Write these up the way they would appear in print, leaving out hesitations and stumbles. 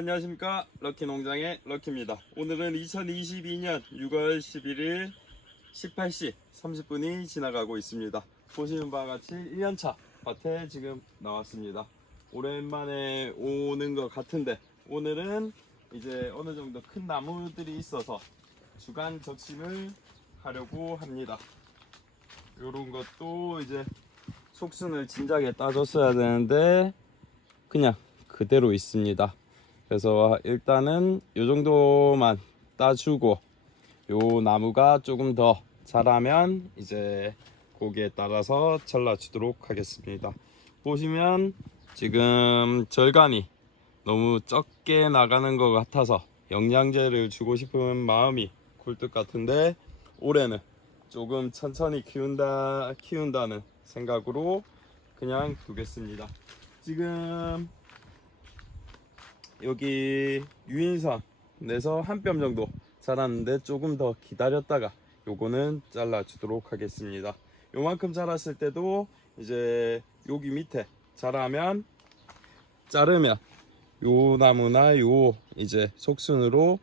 안녕하십니까, 럭키농장의 럭키입니다. 오늘은 2022년 6월 11일 18시 30분이 지나가고 있습니다. 보시는 바와 같이 1년차 밭에 지금 나왔습니다. 오랜만에 오는 것 같은데 오늘은 이제 어느 정도 큰 나무들이 있어서 주간 적심을 하려고 합니다. 요런 것도 이제 속순을 진작에 따줬어야 되는데 그냥 그대로 있습니다. 그래서 일단은 요 정도만 따주고 요 나무가 조금 더 자라면 이제 거기에 따라서 잘라주도록 하겠습니다. 보시면 지금 절간이 너무 적게 나가는 것 같아서 영양제를 주고 싶은 마음이 굴뚝 같은데 올해는 조금 천천히 키운다는 생각으로 그냥 두겠습니다. 지금 여기 유인선 내서 한 뼘 정도 자랐는데 조금 더 기다렸다가 요거는 잘라 주도록 하겠습니다. 요만큼 자랐을 때도 이제 여기 밑에 자라면 자르면 요 나무나 요 이제 속순으로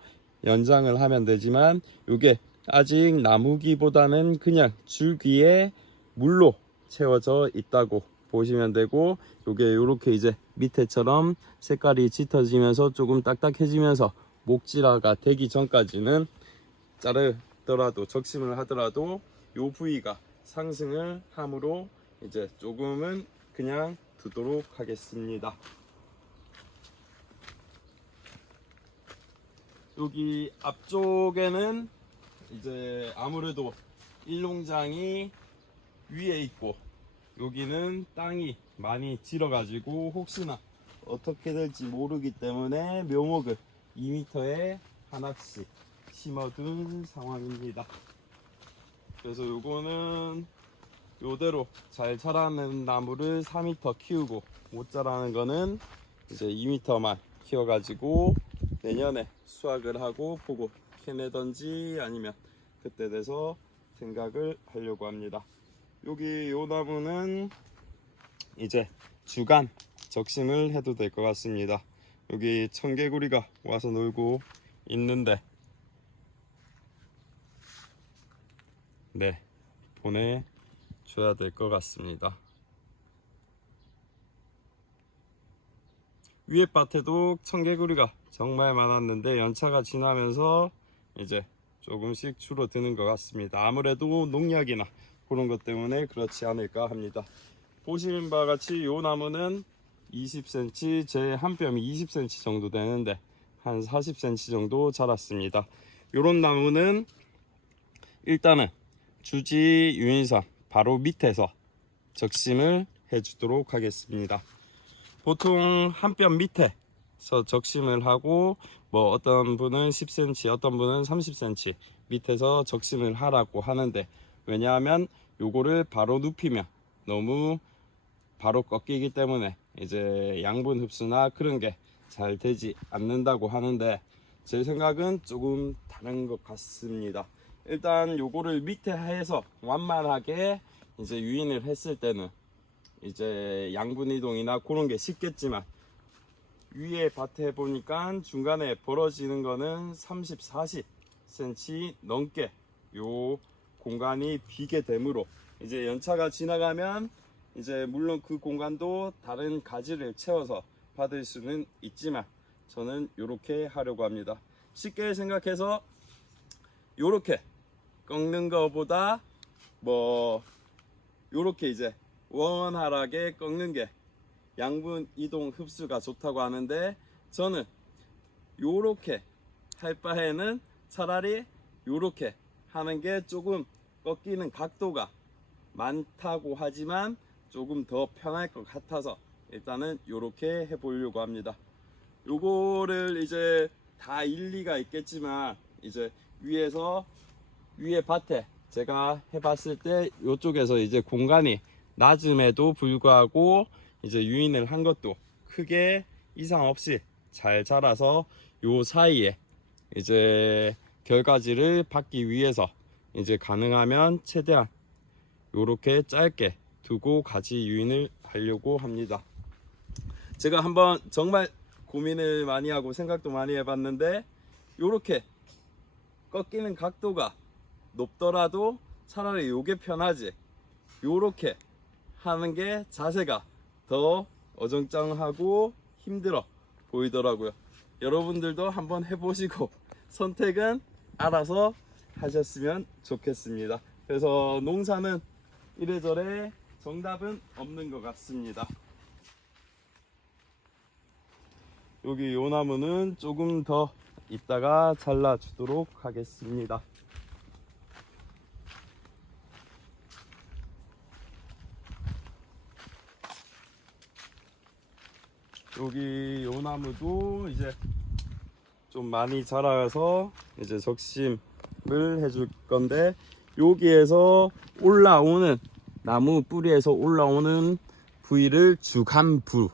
연장을 하면 되지만 요게 아직 나무기보다는 그냥 줄기에 물로 채워져 있다고 보시면 되고, 요게 요렇게 이제 밑에처럼 색깔이 짙어지면서 조금 딱딱해지면서 목질화가 되기 전까지는 자르더라도 적심을 하더라도 요 부위가 상승을 함으로 이제 조금은 그냥 두도록 하겠습니다. 여기 앞쪽에는 이제 아무래도 일농장이 위에 있고 여기는 땅이 많이 질어 가지고 혹시나 어떻게 될지 모르기 때문에 묘목을 2m에 하나씩 심어둔 상황입니다. 그래서 요거는 요대로 잘 자라는 나무를 4m 키우고 못 자라는 거는 이제 2m만 키워 가지고 내년에 수확을 하고 보고 캐내던지 아니면 그때 돼서 생각을 하려고 합니다. 여기 요 나무는 이제 주간 적심을 해도 될 것 같습니다. 여기 청개구리가 와서 놀고 있는데 네, 보내줘야 될 것 같습니다. 위에 밭에도 청개구리가 정말 많았는데 연차가 지나면서 이제 조금씩 줄어드는 것 같습니다. 아무래도 농약이나 그런 것 때문에 그렇지 않을까 합니다. 보시는 바와 같이 요 나무는 20cm, 제 한 뼘이 20cm 정도 되는데 한 40cm 정도 자랐습니다. 요런 나무는 일단은 주지 유인선 바로 밑에서 적심을 해 주도록 하겠습니다. 보통 한 뼘 밑에서 적심을 하고 뭐 어떤 분은 10cm 어떤 분은 30cm 밑에서 적심을 하라고 하는데, 왜냐하면 요거를 바로 눕히면 너무 바로 꺾이기 때문에 이제 양분 흡수나 그런 게 잘 되지 않는다고 하는데 제 생각은 조금 다른 것 같습니다. 일단 요거를 밑에 해서 완만하게 이제 유인을 했을 때는 이제 양분 이동이나 그런 게 쉽겠지만 위에 밭에 보니까 중간에 벌어지는 거는 30, 40cm 넘게 요 공간이 비게 되므로 이제 연차가 지나가면 이제 물론 그 공간도 다른 가지를 채워서 받을 수는 있지만 저는 요렇게 하려고 합니다. 쉽게 생각해서 요렇게 꺾는 거보다 뭐 요렇게 이제 원활하게 꺾는 게 양분 이동 흡수가 좋다고 하는데, 저는 요렇게 할 바에는 차라리 요렇게 하는 게 조금 꺾이는 각도가 많다고 하지만 조금 더 편할 것 같아서 일단은 요렇게 해보려고 합니다. 요거를 이제 다 일리가 있겠지만 이제 위에 밭에 제가 해봤을 때 요쪽에서 이제 공간이 낮음에도 불구하고 이제 유인을 한 것도 크게 이상 없이 잘 자라서 요 사이에 이제 결가지를 받기 위해서 이제 가능하면 최대한 요렇게 짧게 두고 가지 유인을 하려고 합니다. 제가 한번 정말 고민을 많이 하고 생각도 많이 해봤는데, 요렇게 꺾이는 각도가 높더라도 차라리 요게 편하지, 요렇게 하는 게 자세가 더 어정쩡하고 힘들어 보이더라고요. 여러분들도 한번 해보시고 선택은 알아서 하셨으면 좋겠습니다. 그래서 농사는 이래저래 정답은 없는 것 같습니다. 여기 요 나무는 조금 더 이따가 잘라 주도록 하겠습니다. 여기 요 나무도 이제 좀 많이 자라서 이제 적심을 해줄 건데, 여기에서 올라오는 나무 뿌리에서 올라오는 부위를 주간이라고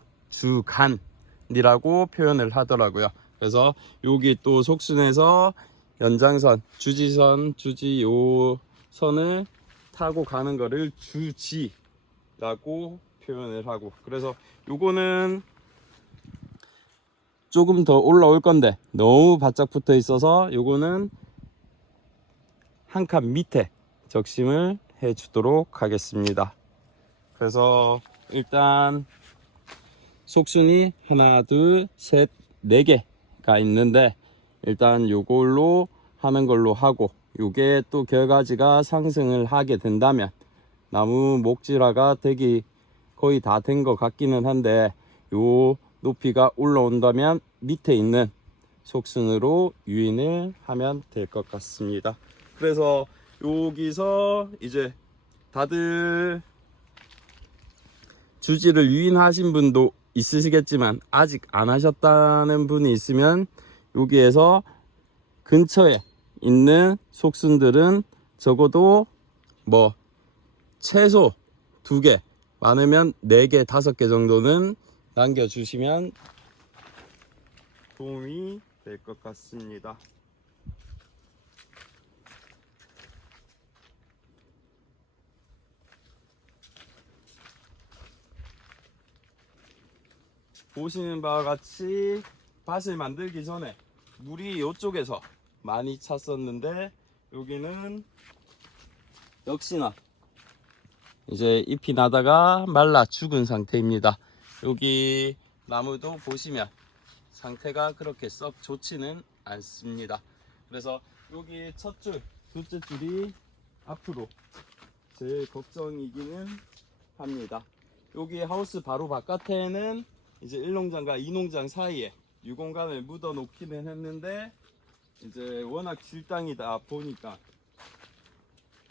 표현을 하더라고요. 그래서 여기 또 속순에서 연장선, 주지선, 주지 요 선을 타고 가는 거를 주지라고 표현을 하고, 그래서 요거는 조금 더 올라올 건데 너무 바짝 붙어 있어서 요거는 한 칸 밑에 적심을 해 주도록 하겠습니다. 그래서 일단 속순이 하나 둘 셋 4개가 있는데, 일단 요걸로 하는 걸로 하고, 요게 또 결가지가 상승을 하게 된다면 나무 목질화가 되기 거의 다 된 것 같기는 한데, 요 높이가 올라온다면 밑에 있는 속순으로 유인을 하면 될 것 같습니다. 그래서 여기서 이제 다들 주지를 유인하신 분도 있으시겠지만 아직 안 하셨다는 분이 있으면, 여기에서 근처에 있는 속순들은 적어도 뭐 최소 2개, 많으면 4개, 5개 정도는 남겨주시면 도움이 될 것 같습니다. 보시는 바와 같이 밭을 만들기 전에 물이 이쪽에서 많이 찼었는데, 여기는 역시나 이제 잎이 나다가 말라 죽은 상태입니다. 여기 나무도 보시면 상태가 그렇게 썩 좋지는 않습니다. 그래서 여기 첫 줄, 둘째 줄이 앞으로 제일 걱정이기는 합니다. 여기 하우스 바로 바깥에는 이제 1농장과 2농장 사이에 유공간을 묻어 놓기는 했는데, 이제 워낙 질땅이다 보니까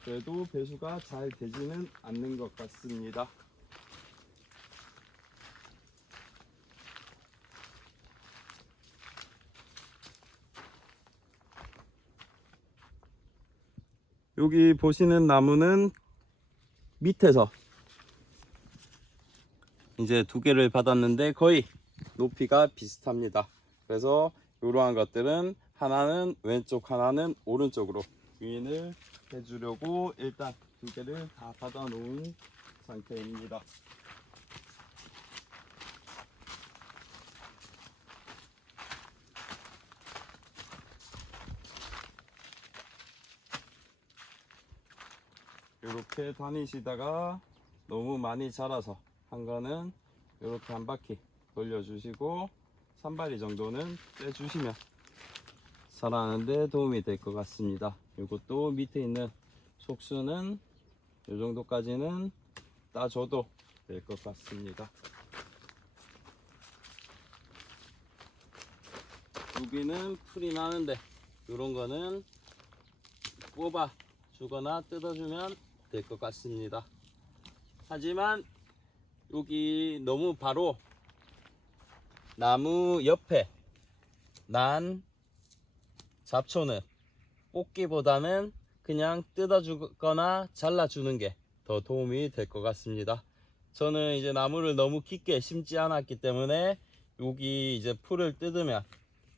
그래도 배수가 잘 되지는 않는 것 같습니다. 여기 보시는 나무는 밑에서 이제 2개를 받았는데 거의 높이가 비슷합니다. 그래서 이러한 것들은 하나는 왼쪽, 하나는 오른쪽으로 유인을 해주려고 일단 2개를 다 받아 놓은 상태입니다. 이렇게 다니시다가 너무 많이 자라서 한 거는 이렇게 한 바퀴 돌려주시고 산발이 정도는 떼주시면 자라는데 도움이 될 것 같습니다. 이것도 밑에 있는 속수는 이 정도까지는 따줘도 될 것 같습니다. 여기는 풀이 나는데 이런 거는 뽑아 주거나 뜯어주면 될 것 같습니다. 하지만 여기 너무 바로 나무 옆에 난 잡초는 뽑기보다는 그냥 뜯어주거나 잘라주는 게 더 도움이 될 것 같습니다. 저는 이제 나무를 너무 깊게 심지 않았기 때문에 여기 이제 풀을 뜯으면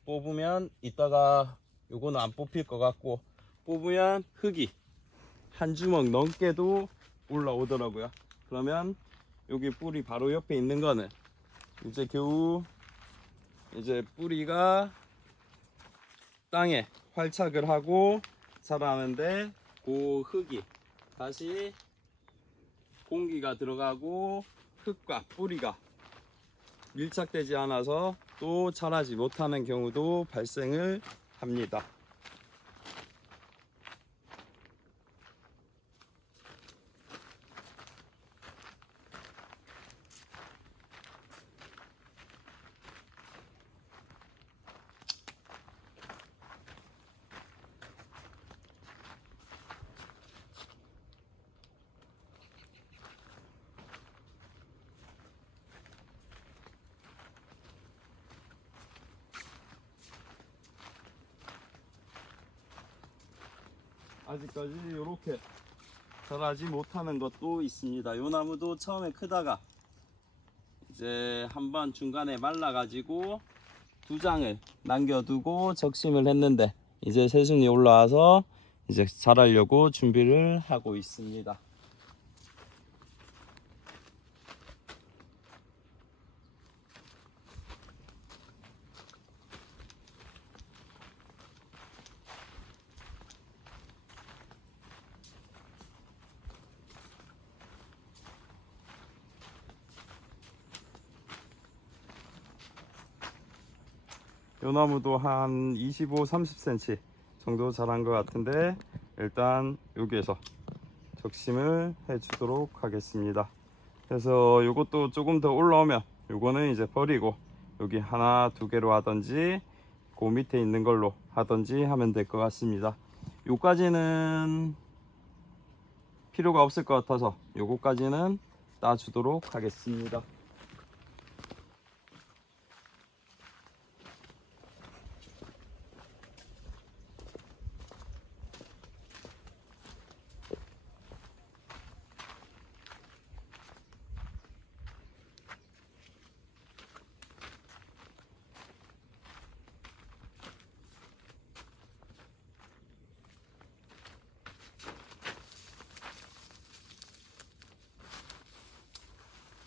뽑으면 이따가 요거는 안 뽑힐 것 같고, 뽑으면 흙이 한 주먹 넘게도 올라오더라고요. 그러면 여기 뿌리 바로 옆에 있는 거는 이제 겨우 이제 뿌리가 땅에 활착을 하고 자라는데 그 흙이 다시 공기가 들어가고 흙과 뿌리가 밀착되지 않아서 또 자라지 못하는 경우도 발생을 합니다. 아직까지 이렇게 자라지 못하는 것도 있습니다. 요 나무도 처음에 크다가 이제 한번 중간에 말라 가지고 두 장을 남겨두고 적심을 했는데 이제 새순이 올라와서 이제 자라려고 준비를 하고 있습니다. 요 나무도 한 25-30cm 정도 자란 것 같은데 일단 여기에서 적심을 해 주도록 하겠습니다. 그래서 요것도 조금 더 올라오면 요거는 이제 버리고 여기 하나 두 개로 하든지 그 밑에 있는 걸로 하든지 하면 될 것 같습니다. 요까지는 필요가 없을 것 같아서 요거까지는 따주도록 하겠습니다.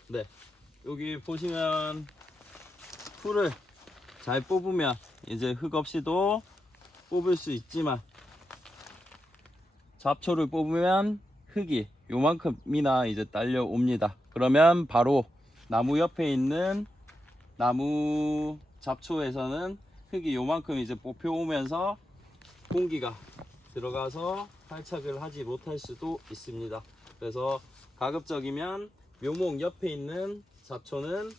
네, 여기 보시면 풀을 잘 뽑으면 이제 흙 없이도 뽑을 수 있지만 잡초를 뽑으면 흙이 요만큼이나 이제 딸려옵니다. 그러면 바로 나무 옆에 있는 나무 잡초에서는 흙이 요만큼 이제 뽑혀 오면서 공기가 들어가서 활착을 하지 못할 수도 있습니다. 그래서 가급적이면 묘목 옆에 있는 잡초는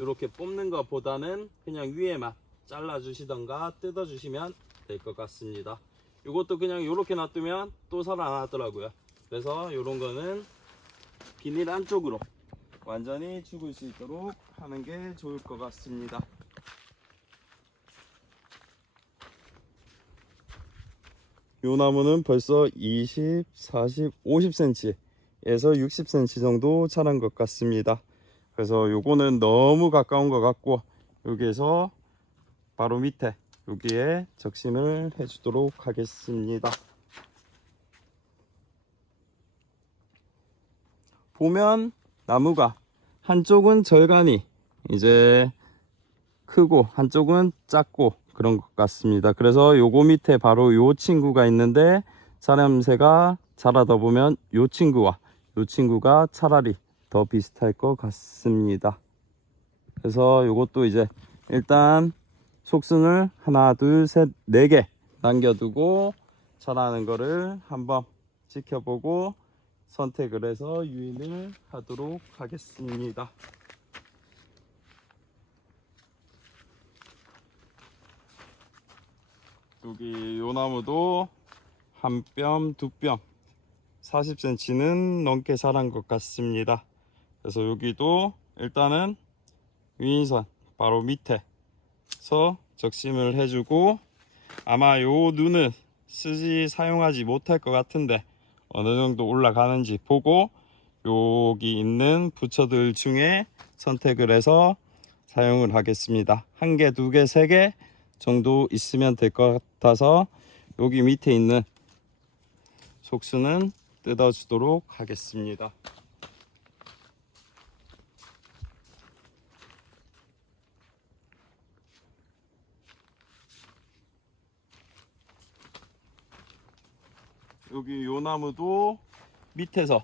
이렇게 뽑는 것보다는 그냥 위에만 잘라 주시던가 뜯어 주시면 될 것 같습니다. 이것도 그냥 이렇게 놔두면 또 살아나더라고요. 그래서 이런 거는 비닐 안쪽으로 완전히 죽을 수 있도록 하는 게 좋을 것 같습니다. 이 나무는 벌써 20, 40, 50cm에서 60cm 정도 자란 것 같습니다. 그래서 요거는 너무 가까운 것 같고 여기에서 바로 밑에 여기에 적심을 해 주도록 하겠습니다. 보면 나무가 한쪽은 절간이 이제 크고 한쪽은 작고 그런 것 같습니다. 그래서 요거 밑에 바로 요 친구가 있는데 사람새가 자라다 보면 요 친구와 요 친구가 차라리 더 비슷할 것 같습니다. 그래서 요것도 이제 일단 속순을 하나 둘 셋 네 개 남겨두고 자라는 거를 한번 지켜보고 선택을 해서 유인을 하도록 하겠습니다. 여기 요 나무도 한 뼘, 두 뼘 40cm는 넘게 자란 것 같습니다. 그래서 여기도 일단은 유인선 바로 밑에서 적심을 해주고 아마 요 눈은 사용하지 못할 것 같은데 어느 정도 올라가는지 보고 여기 있는 부처들 중에 선택을 해서 사용을 하겠습니다. 한 개, 두 개, 세 개 정도 있으면 될 것 같아서 여기 밑에 있는 속수는 뜯어 주도록 하겠습니다. 여기 요 나무도 밑에서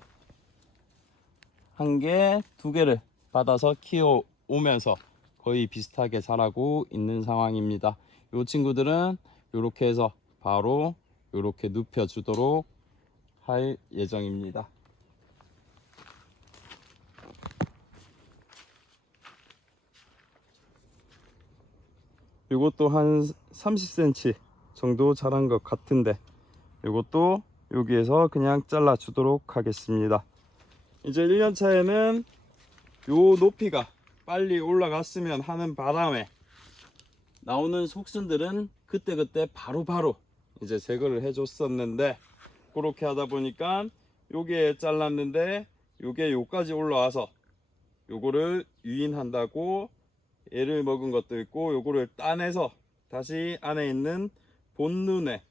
한 개, 두 개를 받아서 키워 오면서 거의 비슷하게 자라고 있는 상황입니다. 요 친구들은 이렇게 해서 바로 이렇게 눕혀 주도록 할 예정입니다. 이것도 한 30cm 정도 자란 것 같은데 이것도 여기에서 그냥 잘라 주도록 하겠습니다. 이제 1년 차에는 요 높이가 빨리 올라갔으면 하는 바람에 나오는 속순들은 그때그때 바로바로 이제 제거를 해 줬었는데, 그렇게 하다 보니까 요게 잘랐는데 요게 요까지 올라와서 요거를 유인한다고 애를 먹은 것도 있고, 요거를 따내서 다시 안에 있는 본눈의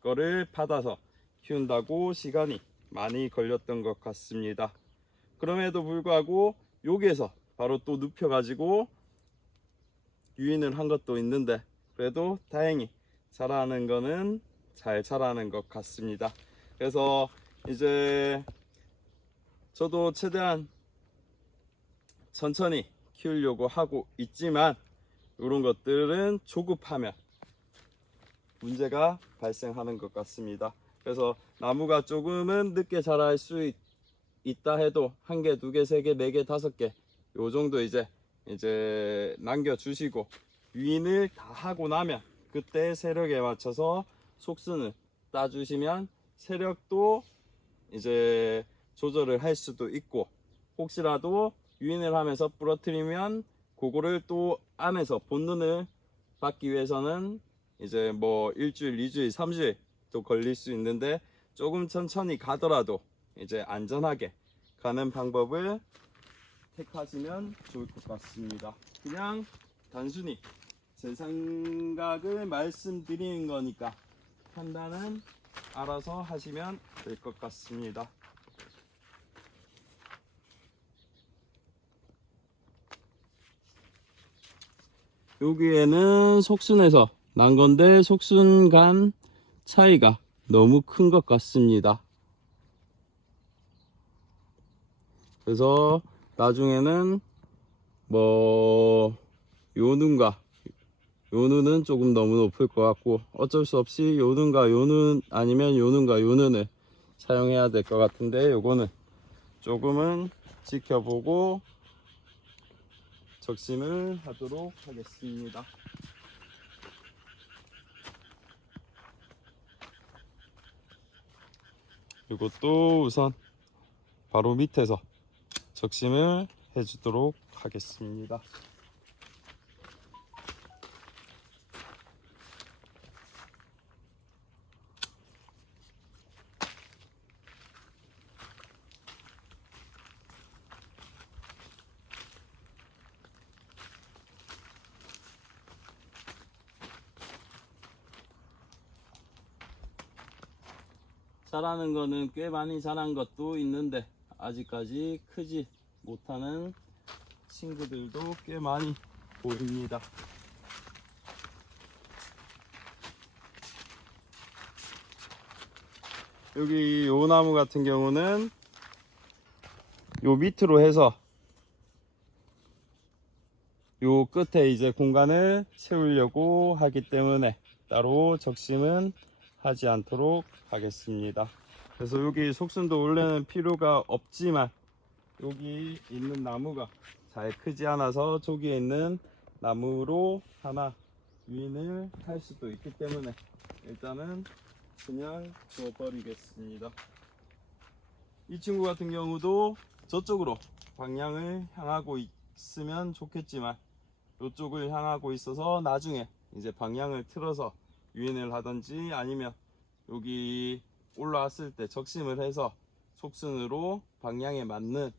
거를 받아서 키운다고 시간이 많이 걸렸던 것 같습니다. 그럼에도 불구하고 여기에서 바로 또 눕혀 가지고 유인을 한 것도 있는데, 그래도 다행히 자라는 거는 잘 자라는 것 같습니다. 그래서 이제 저도 최대한 천천히 키우려고 하고 있지만, 이런 것들은 조급하면 문제가 발생하는 것 같습니다. 그래서 나무가 조금은 늦게 자랄 수 있다 해도 한 개, 두 개, 세 개, 네 개, 다섯 개 요 정도 이제 남겨주시고 유인을 다 하고 나면 그때 세력에 맞춰서 속순을 따주시면 세력도 이제 조절을 할 수도 있고, 혹시라도 유인을 하면서 부러뜨리면 그거를 또 안에서 본눈을 받기 위해서는 이제 뭐 일주일, 이주일, 삼주일 또 걸릴 수 있는데, 조금 천천히 가더라도 이제 안전하게 가는 방법을 택하시면 좋을 것 같습니다. 그냥 단순히 제 생각을 말씀드리는 거니까 판단은 알아서 하시면 될 것 같습니다. 여기에는 속순에서 난 건데 속순 간 차이가 너무 큰 것 같습니다. 그래서 나중에는 뭐 요 눈과 요 눈은 조금 너무 높을 것 같고, 어쩔 수 없이 요 눈과 요 눈 아니면 요 눈과 요 눈을 사용해야 될 것 같은데, 요거는 조금은 지켜보고 적심을 하도록 하겠습니다. 이것도 우선 바로 밑에서 적심을 해주도록 하겠습니다. 자라는 거는 꽤 많이 자란 것도 있는데 아직까지 크지 못하는 친구들도 꽤 많이 보입니다. 여기 요 나무 같은 경우는 요 밑으로 해서 요 끝에 이제 공간을 채우려고 하기 때문에 따로 적심은 하지 않도록 하겠습니다. 그래서 여기 속순도 원래는 필요가 없지만 여기 있는 나무가 잘 크지 않아서 저기에 있는 나무로 하나 유인을 할 수도 있기 때문에 일단은 그냥 둬버리겠습니다. 이 친구 같은 경우도 저쪽으로 방향을 향하고 있으면 좋겠지만 이쪽을 향하고 있어서 나중에 이제 방향을 틀어서 유인을 하든지 아니면 여기 올라왔을 때 적심을 해서 속순으로 방향에 맞는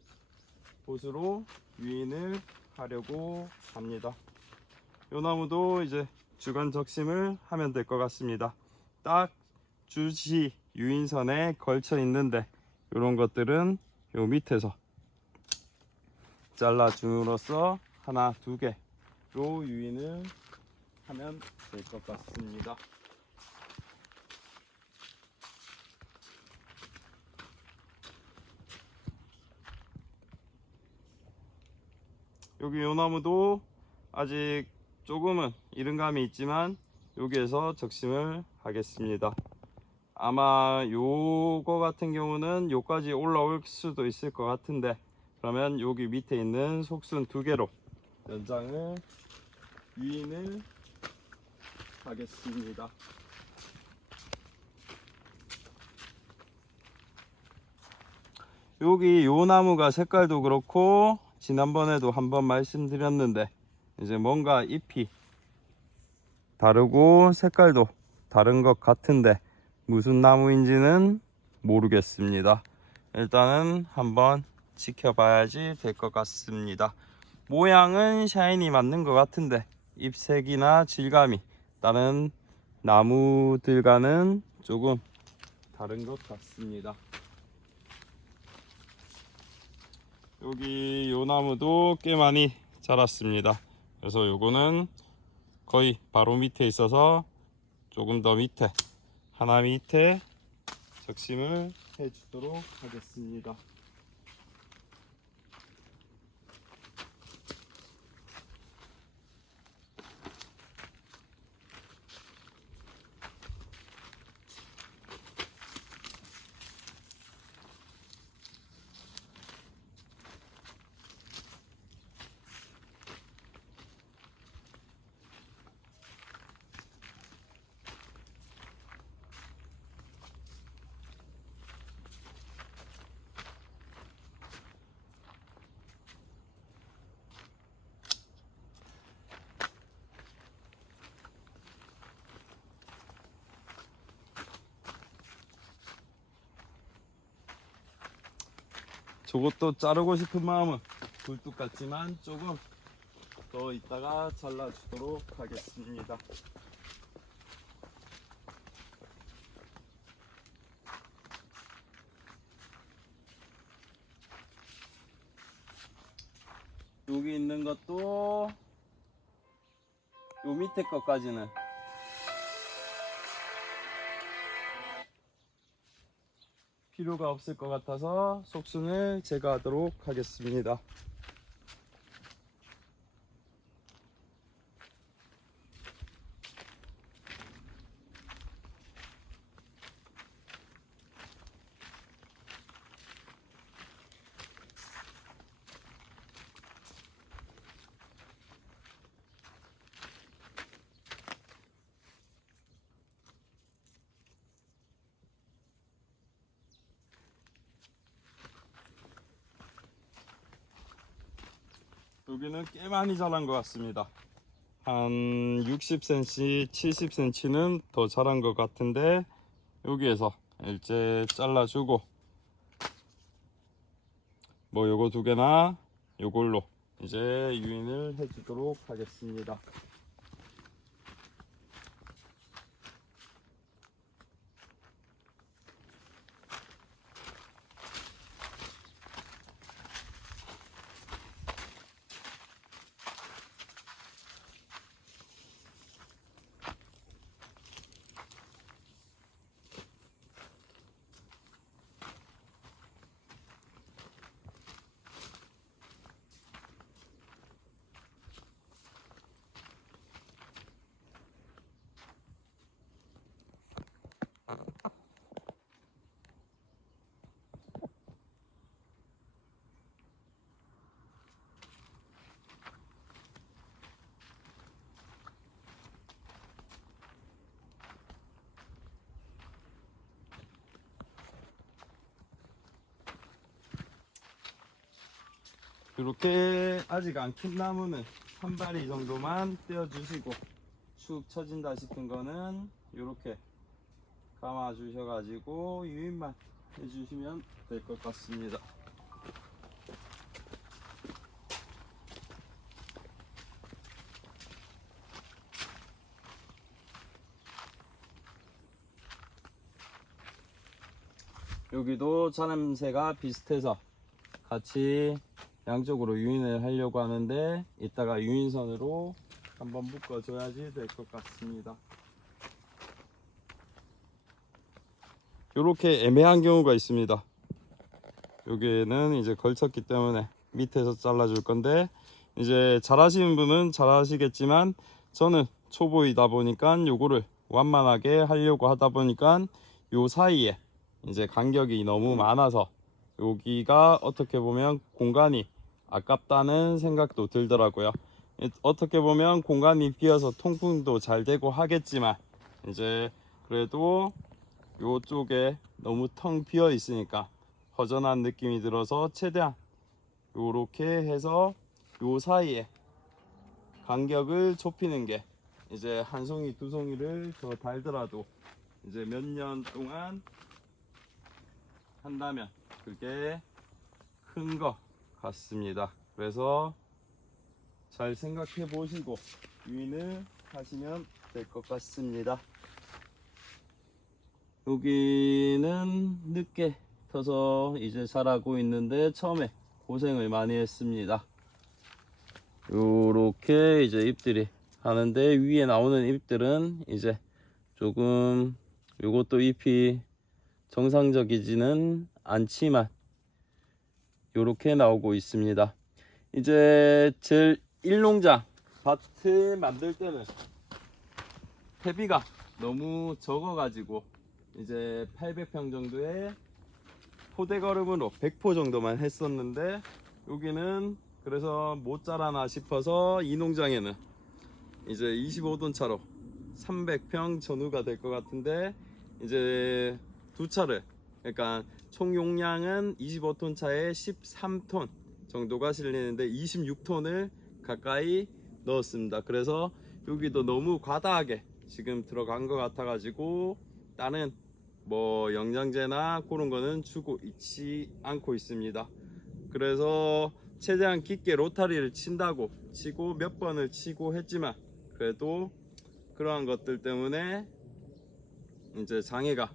곳으로 유인을 하려고 합니다. 이 나무도 이제 주간 적심을 하면 될 것 같습니다. 딱 주시 유인선에 걸쳐 있는데 이런 것들은 요 밑에서 잘라 줌으로써 하나, 두 개로 유인을 하면 될 것 같습니다. 여기 요 나무도 아직 조금은 이른감이 있지만 여기에서 적심을 하겠습니다. 아마 요거 같은 경우는 요까지 올라올 수도 있을 것 같은데, 그러면 여기 밑에 있는 속순 2개로 연장을 유인을 하겠습니다. 여기 요 나무가 색깔도 그렇고 지난번에도 한번 말씀드렸는데 이제 뭔가 잎이 다르고 색깔도 다른 것 같은데 무슨 나무인지는 모르겠습니다. 일단은 한번 지켜봐야지 될 것 같습니다. 모양은 샤인이 맞는 것 같은데 잎색이나 질감이 다른 나무들과는 조금 다른 것 같습니다. 여기 요 나무도 꽤 많이 자랐습니다. 그래서 요거는 거의 바로 밑에 있어서 조금 더 밑에, 하나 밑에 적심을 해 주도록 하겠습니다. 저것도 자르고 싶은 마음은 굴뚝 같지만 조금 더 이따가 잘라주도록 하겠습니다. 여기 있는 것도 요 밑에 것까지는 필요가 없을 것 같아서 속순을 제거하도록 하겠습니다. 여기는 꽤 많이 자란 것 같습니다. 한 60cm, 70cm는 더 자란 것 같은데 여기에서 일제 잘라주고 뭐 요거 2개나 요걸로 이제 유인을 해주도록 하겠습니다. 이렇게 아직 안 킨 나무는 한 바리 정도만 떼어주시고 축 처진다 싶은 거는 이렇게 감아 주셔가지고 유인만 해주시면 될 것 같습니다. 여기도 자냄새가 비슷해서 같이 양쪽으로 유인을 하려고 하는데 이따가 유인선으로 한번 묶어 줘야지 될 것 같습니다. 이렇게 애매한 경우가 있습니다. 여기에는 이제 걸쳤기 때문에 밑에서 잘라 줄 건데 이제 잘하시는 분은 잘하시겠지만 저는 초보이다 보니까 요거를 완만하게 하려고 하다 보니까 요 사이에 이제 간격이 너무 많아서 여기가 어떻게 보면 공간이 아깝다는 생각도 들더라고요. 어떻게 보면 공간이 비어서 통풍도 잘 되고 하겠지만 이제 그래도 요쪽에 너무 텅 비어 있으니까 허전한 느낌이 들어서 최대한 요렇게 해서 요 사이에 간격을 좁히는 게 이제 한 송이 두 송이를 더 달더라도 이제 몇 년 동안 한다면 그게 큰 거 같습니다. 그래서 잘 생각해 보시고 유인을 하시면 될 것 같습니다. 여기는 늦게 터서 이제 자라고 있는데 처음에 고생을 많이 했습니다. 요렇게 이제 잎들이 하는데 위에 나오는 잎들은 이제 조금 요것도 잎이 정상적이지는 않지만 요렇게 나오고 있습니다. 이제 제 일농장 밭을 만들 때는 퇴비가 너무 적어 가지고 이제 800평 정도의 포대거름으로 100포 정도만 했었는데 여기는 그래서 못 자라나 싶어서 이 농장에는 이제 25돈 차로 300평 전후가 될 것 같은데 이제 두 차를 그러니까 총 용량은 25톤 차에 13톤 정도가 실리는데 26톤을 가까이 넣었습니다. 그래서 여기도 너무 과다하게 지금 들어간 것 같아 가지고 다른 뭐 영양제나 그런 거는 주고 있지 않고 있습니다. 그래서 최대한 깊게 로타리를 친다고 치고 몇 번을 치고 했지만 그래도 그러한 것들 때문에 이제 장애가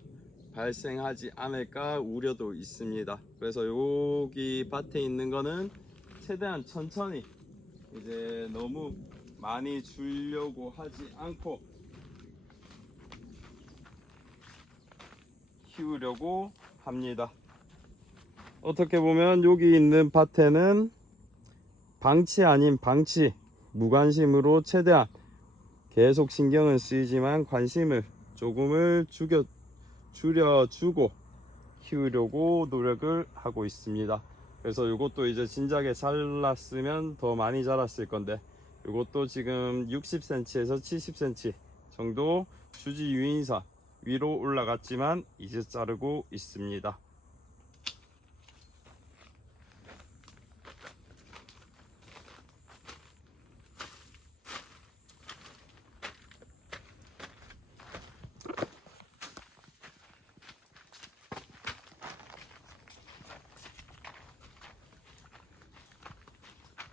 발생하지 않을까 우려도 있습니다. 그래서 여기 밭에 있는 거는 최대한 천천히 이제 너무 많이 주려고 하지 않고 키우려고 합니다. 어떻게 보면 여기 있는 밭에는 방치 아닌 방치 무관심으로 최대한 계속 신경은 쓰이지만 관심을 조금을 줄여주고 키우려고 노력을 하고 있습니다. 그래서 이것도 이제 진작에 잘랐으면 더 많이 자랐을 건데 이것도 지금 60cm에서 70cm 정도 주지 유인선 위로 올라갔지만 이제 자르고 있습니다.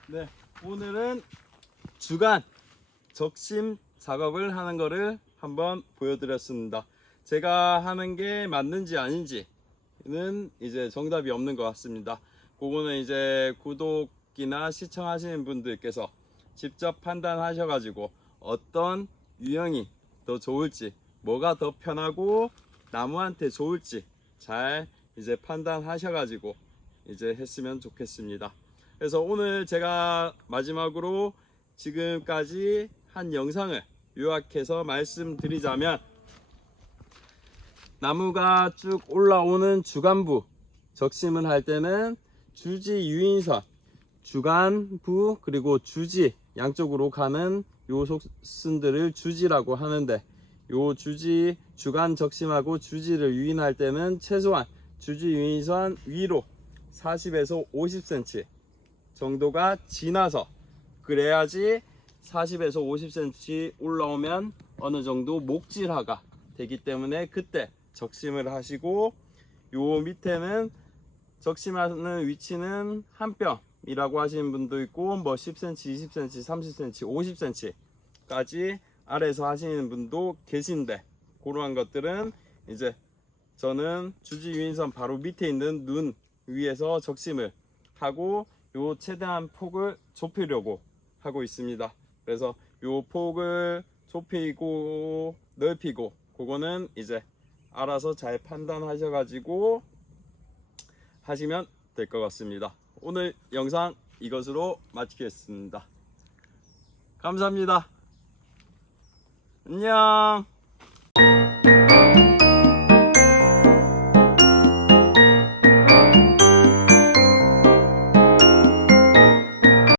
네, 오늘은 주간 적심 작업을 하는 거를 한번 보여드렸습니다. 제가 하는 게 맞는지 아닌지는 이제 정답이 없는 것 같습니다. 그거는 이제 구독이나 시청하시는 분들께서 직접 판단하셔가지고 어떤 유형이 더 좋을지, 뭐가 더 편하고 나무한테 좋을지 잘 이제 판단하셔가지고 이제 했으면 좋겠습니다. 그래서 오늘 제가 마지막으로 지금까지 한 영상을 요약해서 말씀드리자면 나무가 쭉 올라오는 주간부 적심을 할 때는 주지 유인선 주간부 그리고 주지 양쪽으로 가는 요 속순들을 주지라고 하는데 요 주지 주간 적심하고 주지를 유인할 때는 최소한 주지 유인선 위로 40에서 50cm 정도가 지나서 그래야지 40에서 50cm 올라오면 어느 정도 목질화가 되기 때문에 그때 적심을 하시고 요 밑에는 적심하는 위치는 한 뼘이라고 하시는 분도 있고 뭐 10cm, 20cm, 30cm, 50cm까지 아래에서 하시는 분도 계신데 그러한 것들은 이제 저는 주지 유인선 바로 밑에 있는 눈 위에서 적심을 하고 요 최대한 폭을 좁히려고 하고 있습니다. 그래서 요 폭을 좁히고 넓히고 그거는 이제 알아서 잘 판단하셔 가지고 하시면 될 것 같습니다. 오늘 영상 이것으로 마치겠습니다. 감사합니다. 안녕.